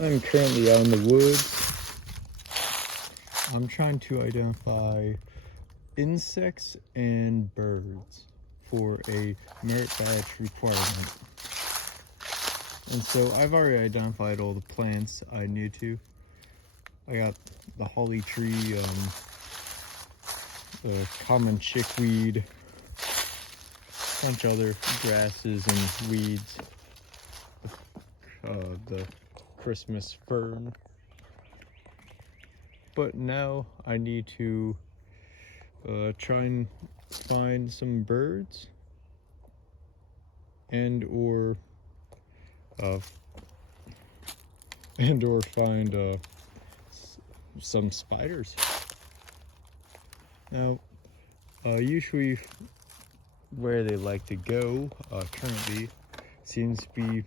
I'm currently out in the woods. I'm trying to identify insects and birds for a merit badge requirement. And so I've already identified all the plants I need to. I got the holly tree, the common chickweed, a bunch of other grasses and weeds, the Christmas fern. But now I need to try and find some birds and/or find some spiders. Now, usually where they like to go currently seems to be,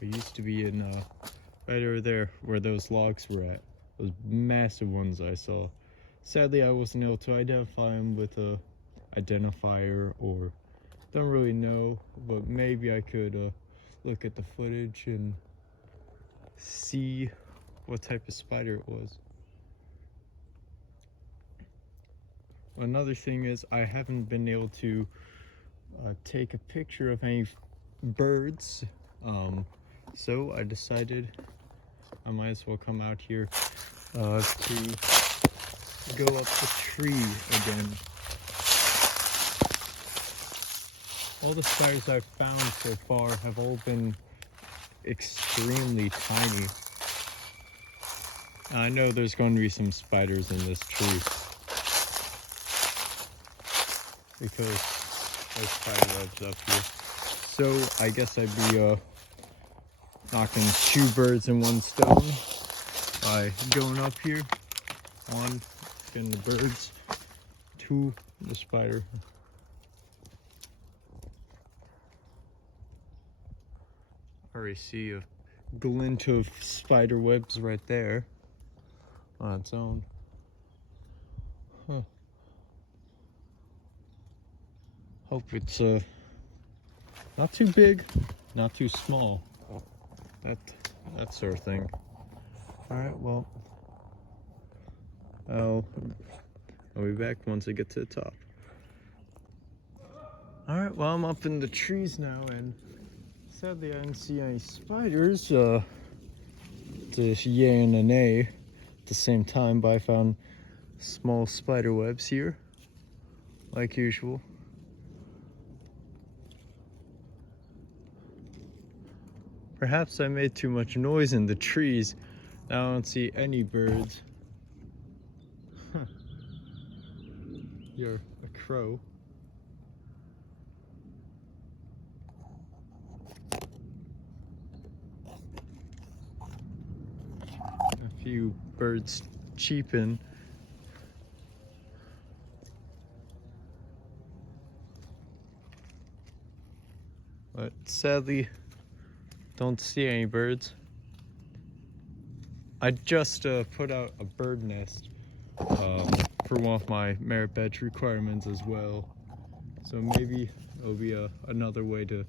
it used to be in right over there where those logs were at, those massive ones I saw. Sadly, I wasn't able to identify them with a identifier, or don't really know, but maybe I could look at the footage and see what type of spider it was. Another thing is I haven't been able to take a picture of any birds, so I decided I might as well come out here to go up the tree again. All the spiders I've found so far have all been extremely tiny. I know there's going to be some spiders in this tree because there's spider webs up here. So I guess I'd be knocking two birds in one stone by going up here. One, getting the birds. Two, the spider. I already see a glint of spider webs right there on its own. Huh. Hope it's not too big, not too small. That sort of thing. All right, well, I'll be back once I get to the top. All right, well, I'm up in the trees now, and sadly I didn't see any spiders. To yay and a nay at the same time, but I found small spider webs here, like usual. Perhaps I made too much noise in the trees. Now I don't see any birds. Huh. You're a crow. A few birds cheeping. But sadly, don't see any birds. I just put out a bird nest for one of my merit badge requirements as well. So maybe it'll be another way to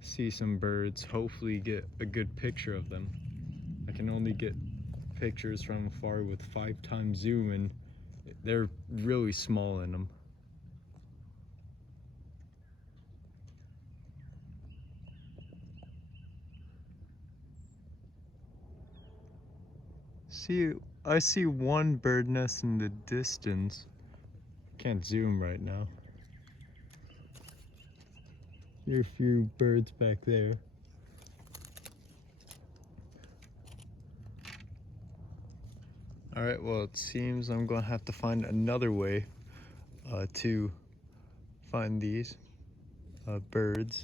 see some birds, hopefully get a good picture of them. I can only get pictures from afar with 5x zoom, and they're really small in them. I see one bird nest in the distance. Can't zoom right now. There are a few birds back there. All right, well, it seems I'm gonna have to find another way to find these birds.